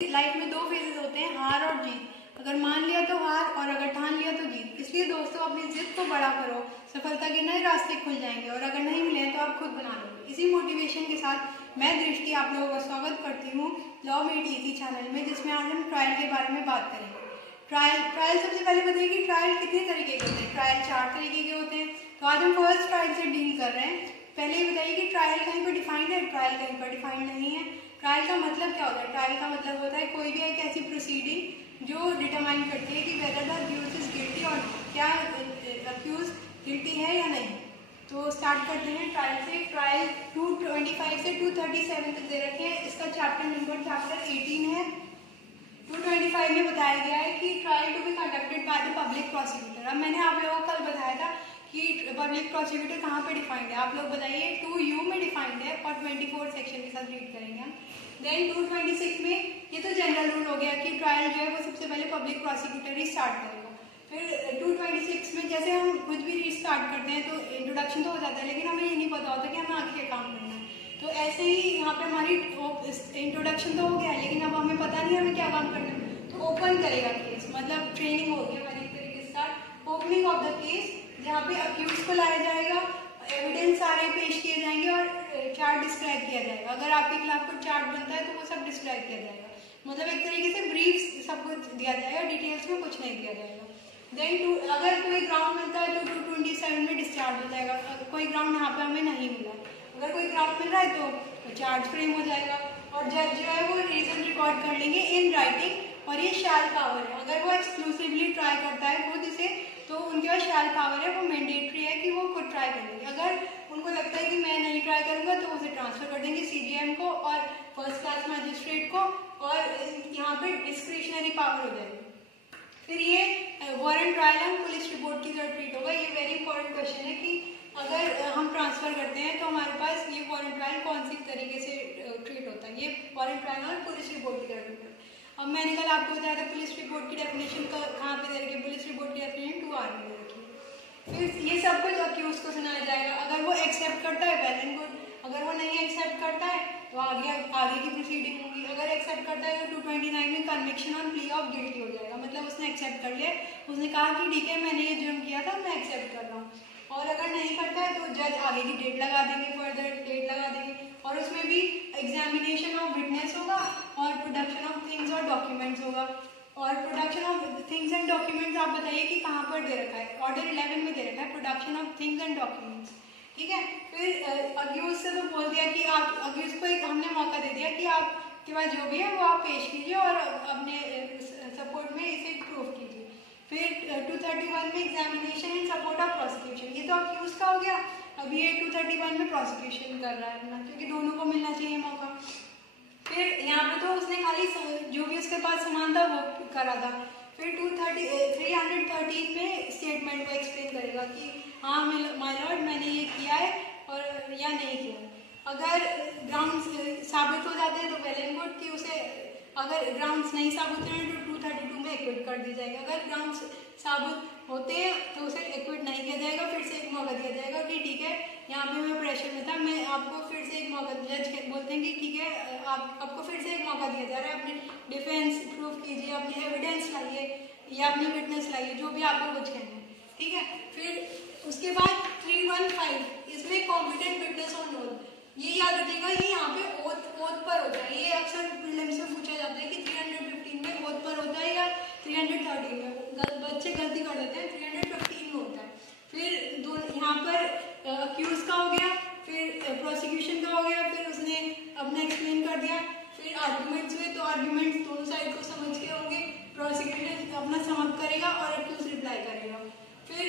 Life में दो phases होते हैं, हार और जीत। अगर मान लिया तो हार और अगर ठान लिया तो जीत। इसलिए दोस्तों अपनी जिद को बड़ा करो, सफलता के नए रास्ते खुल जाएंगे और अगर नहीं मिले तो आप खुद बना लोगे। इसी मोटिवेशन के साथ मैं दृष्टि आप लोगों का स्वागत करती हूँ लॉ मेड इजी चैनल में, जिसमें आज हम ट्रायल के बारे में बात करेंगे। ट्रायल सबसे पहले बताइए कि ट्रायल कितने तरीके के होते हैं। ट्रायल 4 तरीके के होते हैं। तो आज हम फर्स्ट ट्रायल से डील कर रहे हैं। पहले ये बताइए कि ट्रायल कहीं पर डिफाइंड है? ट्रायल कहीं पर डिफाइंड नहीं है। ट्रायल का मतलब क्या होता है? ट्रायल का मतलब होता है कोई भी एक ऐसी प्रोसीडिंग जो डिटरमाइन करती है कि whether the accused is guilty और क्या अक्यूज गिल्टी है या नहीं। तो स्टार्ट करते हैं ट्रायल से। ट्रायल 225 से 237 तक दे रखे हैं। इसका चैप्टर नंबर चैप्टर 18 है। 225 में बताया गया है कि trial to be conducted by the public prosecutor. अब मैंने आप लोगों को कल बताया था कि पब्लिक प्रोसिक्यूटर कहाँ पे डिफाइंड है। आप लोग बताइए 2U में डिफाइंड है और 24 सेक्शन के साथ रीड करेंगे हम। देन 226 में ये तो जनरल रूल हो गया कि ट्रायल जो है वो सबसे पहले पब्लिक प्रोसिक्यूटर ही स्टार्ट करेगा। फिर 226 में जैसे हम कुछ भी रीड स्टार्ट करते हैं तो इंट्रोडक्शन तो हो जाता है, लेकिन हमें ये नहीं पता होता कि हमें आगे क्या काम करना है। तो ऐसे ही यहाँ पे हमारी इंट्रोडक्शन तो हो गया है, लेकिन अब हमें पता नहीं हमें क्या काम करना है। तो ओपन करेगा केस, मतलब ट्रेनिंग होगी हमारी एक तरीके से start. Opening of the case, जहाँ पे अक्यूज को लाया जाएगा, एविडेंस सारे पेश किए जाएंगे और चार्ट डिस्क्राइब किया जाएगा। अगर आपके खिलाफ कोई चार्ट बनता है तो वो सब डिस्क्राइब किया जाएगा। मतलब एक तरीके से ब्रीफ सब कुछ दिया जाएगा, डिटेल्स में कुछ नहीं दिया जाएगा। देन अगर कोई ग्राउंड मिलता है तो 227 में डिस्चार्ज हो जाएगा। कोई ग्राउंड यहाँ पे हमें नहीं मिला है, अगर कोई ग्राउंड मिल रहा है तो चार्ज फ्रेम हो जाएगा और जज जो है वो रीजन रिकॉर्ड कर लेंगे इन राइटिंग। और ये शैल पावर है, अगर वो एक्सक्लूसिवली ट्राई करता है खुद इसे तो उनके पास शैल पावर है, वो मैंडेटरी है कि वो खुद ट्राई करेंगे। अगर उनको लगता है कि मैं नहीं ट्राई करूंगा तो उसे ट्रांसफर कर देंगे CJM को और फर्स्ट क्लास मजिस्ट्रेट को, और यहाँ पे डिस्क्रिशनरी पावर हो जाएगी। फिर ये वारंट ट्रायल हम पुलिस रिपोर्ट की तरह ट्रीट होगा। ये वेरी इंपॉर्टेंट क्वेश्चन है कि अगर हम ट्रांसफर करते हैं तो हमारे पास ये वारंट ट्रायल कौन सी तरीके से ट्रीट होता है। ये वारंट ट्रायल और पुलिस रिपोर्ट की तरह ट्रीट होता है। अब मैंने कल आपको बताया था पुलिस रिपोर्ट की डेफिनेशन कहाँ पे दे रखी है। पुलिस रिपोर्ट की डेफिनेशन 2R में दे रखी है। फिर ये सब कुछ अक्यूज को सुनाया जाएगा। अगर वो एक्सेप्ट करता है वेल एंड गुड, अगर वो नहीं एक्सेप्ट करता है तो आगे की प्रोसीडिंग होगी। अगर एक्सेप्ट करता है तो 229 में conviction on plea of guilty हो जाएगा। मतलब उसने एक्सेप्ट कर लिया, उसने कहा कि ठीक है मैंने ये जुर्म किया था, मैं एक्सेप्ट कर रहा हूँ। और अगर नहीं करता है तो जज आगे की डेट लगा देंगे, फर्दर डेट लगा देंगे। और उसमें भी एग्जामिनेशन ऑफ विटनेस होगा और प्रोडक्शन ऑफ थिंग्स और डॉक्यूमेंट्स होगा। और production of things and documents आप बताइए कि कहाँ पर दे रखा है। ऑर्डर 11 में दे रखा है production of things and documents. ठीक है। फिर अक्यूज से तो बोल दिया कि आप अक्यूज को एक हमने मौका दे दिया कि आपके पास जो भी है वो आप पेश कीजिए और अपने सपोर्ट में इसे प्रूव कीजिए। फिर 231 में examination in support of prosecution, ये तो अक्यूज का हो गया। अभी ये 231 में प्रोसिक्यूशन कर रहा है अपना, क्योंकि दोनों को मिलना चाहिए मौका। फिर यहाँ पे तो उसने खाली जो भी उसके पास सामान था वो करा था। फिर 313 में स्टेटमेंट को एक्सप्लेन करेगा कि हाँ माय लॉर्ड मैंने ये किया है और या नहीं किया। अगर ग्राउंड्स साबित हो जाते हैं तो वेल एंड गुड कि उसे, अगर ग्राउंड्स नहीं साबित होते हैं तो 232 में एक्विट कर दी जाएगा। अगर ग्राउंड्स साबित होते हैं तो उसे एक्विट नहीं किया जाएगा, फिर से एक मौका दिया जाएगा कि ठीक है यहाँ पे मैं प्रेशर में था, मैं आपको फिर से एक मौका, जज बोलते हैं कि ठीक है आपको फिर से एक मौका दिया जा रहा है, अपनी डिफेंस प्रूव कीजिए, अपनी एविडेंस लाइए या अपनी विटनेस लाइए, जो भी आपको कुछ कहना है। ठीक है। फिर उसके बाद 315, इसमें कॉम्पिटेंट विटनेस ऑन ओथ, ये याद रखिएगा ये यहाँ पे ओथ पर होता है। ये अक्सर प्रीलिम्स में पूछा जाता है कि 315 में ओथ पर होता है या 313 में। बच्चे गलती कर देते हैं, 315 में होता है। फिर यहाँ पर अक्यूज का हो गया, फिर प्रोसिक्यूशन का हो गया, फिर उसने अपना एक्सप्लेन कर दिया। फिर आर्ग्यूमेंट्स हुए तो आर्ग्यूमेंट्स दोनों साइड को समझ के होंगे, प्रोसिक्यूटर अपना समाप्त करेगा और अक्यूज रिप्लाई करेगा। फिर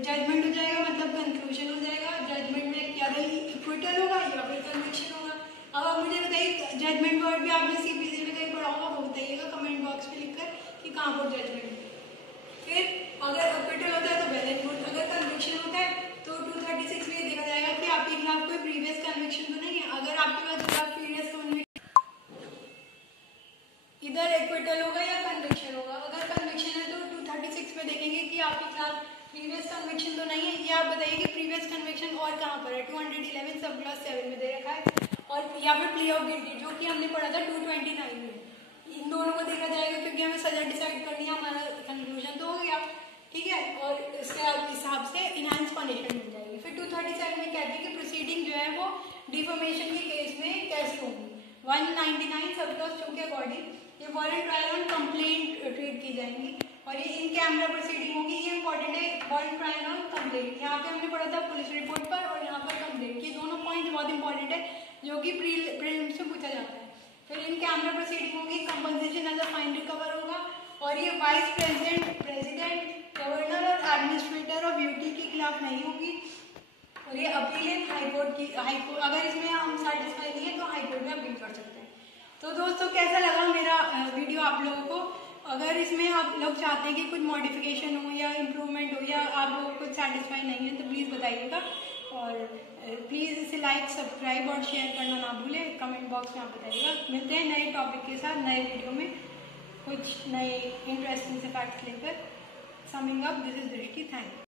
जजमेंट हो जाएगा, मतलब कंक्लूजन हो जाएगा। जजमेंट में क्या इक्विटल होगा या फिर कन्विक्शन होगा। अब आप मुझे बताइए जजमेंट वर्ड भी आपने CPC में कहीं पढ़ा होगा, वो बताइएगा कमेंट बॉक्स में लिखकर कि कहाँ पर जजमेंट। फिर अगर एक्विटल होता है तो वेल एंड गुड, अगर कन्विक्शन होता है तो 236 में देखा जाएगा कि आपके खिलाफ कोई प्रीवियस कन्विक्शन तो नहीं है। अगर आपके पास प्रीवियस कन्विक्शन, इधर एक्विटल होगा या कन्विक्शन होगा। अगर कन्विक्शन है तो 236 में देखेंगे कि आपके खिलाफ प्रीवियस कन्विक्शन तो नहीं है। ये आप बताइए कि प्रीवियस कन्विक्शन और कहाँ पर है। 211 सब क्लास 7 में दे रखा है, और या फिर प्ली ऑफ गिल्टी जो कि हमने पढ़ा था 229 में। डिफॉर्मेशन के केस में कैसे होगी। 199 सबक्लॉज 2 के अकॉर्डिंग ये warrant trial on complaint treat की जाएंगी और ये इन कैमरा प्रोसीडिंग होगी। ये इंपॉर्टेंट है, वारंट ट्रायल ऑन कंप्लेंट। यहाँ पे हमने पढ़ा था पुलिस रिपोर्ट पर और यहाँ पर कंप्लेंट, ये दोनों पॉइंट बहुत इंपॉर्टेंट है जो कि प्रीलिम्स में पूछा जाता है। फिर इन कैमरा प्रोसीडिंग होगी, compensation as a fine recover होगा और ये वाइस प्रेसिडेंट, गवर्नर और एडमिनिस्ट्रेटर ऑफ यूटी के खिलाफ नहीं होगी और ये अपील है हाईकोर्ट की। हाईकोर्ट अगर इसमें हम सेटिस्फाई नहीं है तो हाईकोर्ट में अपील कर सकते हैं। तो दोस्तों कैसा लगा मेरा वीडियो आप लोगों को? अगर इसमें आप लोग चाहते हैं कि कुछ मॉडिफिकेशन हो या इम्प्रूवमेंट हो या आप लोगों को कुछ सेटिस्फाई नहीं है तो प्लीज़ बताइएगा और प्लीज़ इसे लाइक, सब्सक्राइब और शेयर करना ना भूलें। कमेंट बॉक्स में आप बताइएगा। मिलते हैं नए टॉपिक के साथ नए वीडियो में कुछ नए इंटरेस्टिंग से फैक्ट्स लेकर। समिंग अप, दिस इज दृष्टि, थैंक यू।